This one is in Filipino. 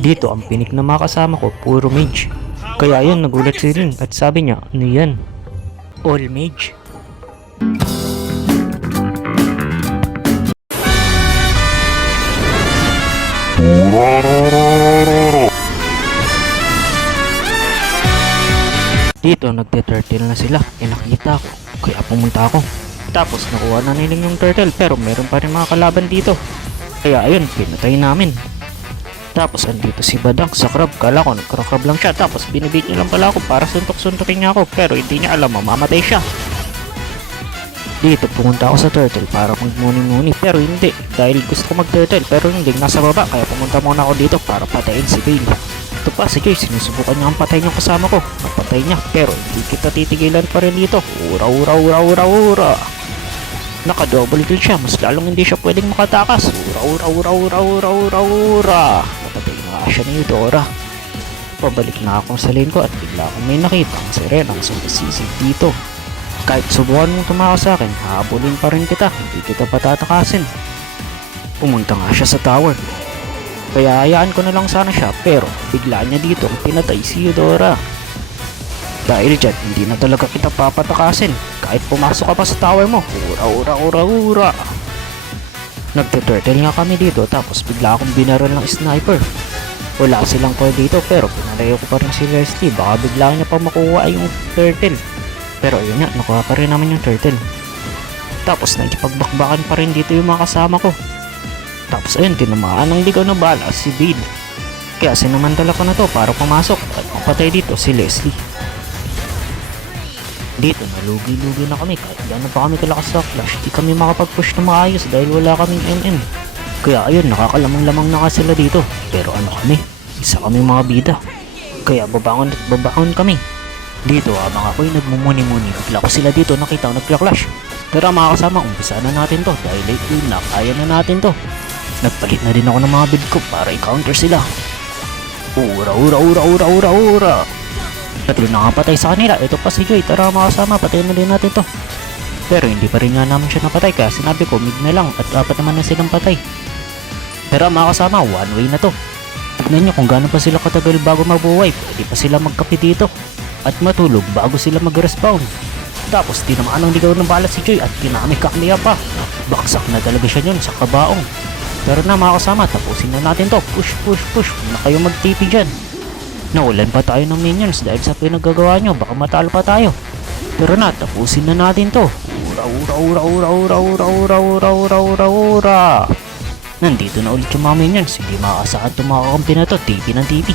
Dito ang pinik na mga kasama ko, puro mage. Kaya ayun, nagulat si Rin at sabi niya, ano yan? All mage? Dito nagte-turtle na sila, nakita ko, kaya pumunta ako. Tapos nakuha na nilang yung turtle pero meron pa rin mga kalaban dito. Kaya ayun, pinatay namin. Tapos andito si Badang sa crab, kala ko nagkra-crab lang siya, tapos binibit niya lang pala ako para suntok-suntokin niya ako, pero hindi niya alam, mamamatay siya. Dito pumunta ako sa turtle para magmuni-muni, pero hindi, dahil gusto ko mag-turtle pero hindi, nasa baba, kaya pumunta muna ako dito para patayin si Bale. Ito pa si Joy, sinusubukan niya ang patay niyang kasama ko, napatay niya, pero hindi kita titigilan pa rin dito. Ura ura ura ura ura. Naka-double kill siya, mas lalong hindi siya pwedeng makatakas. Ura ura ura ura ura ura ura. Napatay na nga siya ni Dora. Pabalik na ako sa lane ko at bigla akong may nakita ang sirena ang sumisisig dito. Kahit subukan mong tumakas sa akin, hahabulin pa rin kita, hindi kita patatakasin. Pumunta nga siya sa tower. Kaya hayaan ko na lang sana siya, pero bigla niya dito pinatay si Eudora. Dahil dyan, hindi na talaga kita papatakasin kahit pumasok ka pa sa tower mo. Ura ura ura ura. Nagte-turtle nga kami dito, tapos bigla akong binaral ng sniper. Wala silang call dito, pero pinalayo ko pa rin si Leslie, baka bigla niya pa makuha yung turtle. Pero ayun nga, nakuha pa rin naman yung turtle. Tapos nakipagbakbakan pa rin dito yung mga kasama ko. Tapos ayun, tinamaan ng ligaw na bala si Bale. Kaya sinamantala ko na to para pumasok at mapatay dito si Leslie. Dito nalugi-lugi na kami kahit gano'n pa kami kalakas sa flash. Di kami makapag-push na maayos dahil wala kaming MM. Kaya ayun, nakakalamang-lamang na nga sila dito. Pero ano kami, isa kaming mga bida. Kaya babangon at babangon kami. Dito habang ako'y nagmumuni-muni, bigla ko sila dito nakita ko nagla-clash. Pero mga kasama, umpisa na natin to dahil late game na, kaya na natin to. Nagpalit na din ako ng mga build ko para i-counter sila. Ura ura ura ura ura ura. Tatlo na nga patay sa kanila. Ito pa si Joy, tara mga kasama, patayin na din natin to. Pero hindi pa rin nga namin siya napatay, kaya sinabi ko mid na lang at apat naman na silang patay. Pero mga kasama, one way na to. Tignan nyo kung gaano pa sila katagal bago mabuhay. Pwede pa sila magkape dito at matulog bago sila mag-respawn. Tapos tinamaan ng ligaw ng bala si Joy at kinamik kakniya pa. Baksak na talaga siya yun sa kabaong. Pero na mga kasama, tapusin na natin to. Push push push, huwag na kayo mag-TP dyan. Nawalan pa tayo ng minions dahil sa pinagagawa nyo, baka matalo pa tayo. Pero na, tapusin na natin to. Ura ura ura ura ura ura ura ura ura ura ura. Nandito na ulit yung mga minions, hindi makakasahan itong mga kakampi na to, TP ng TP.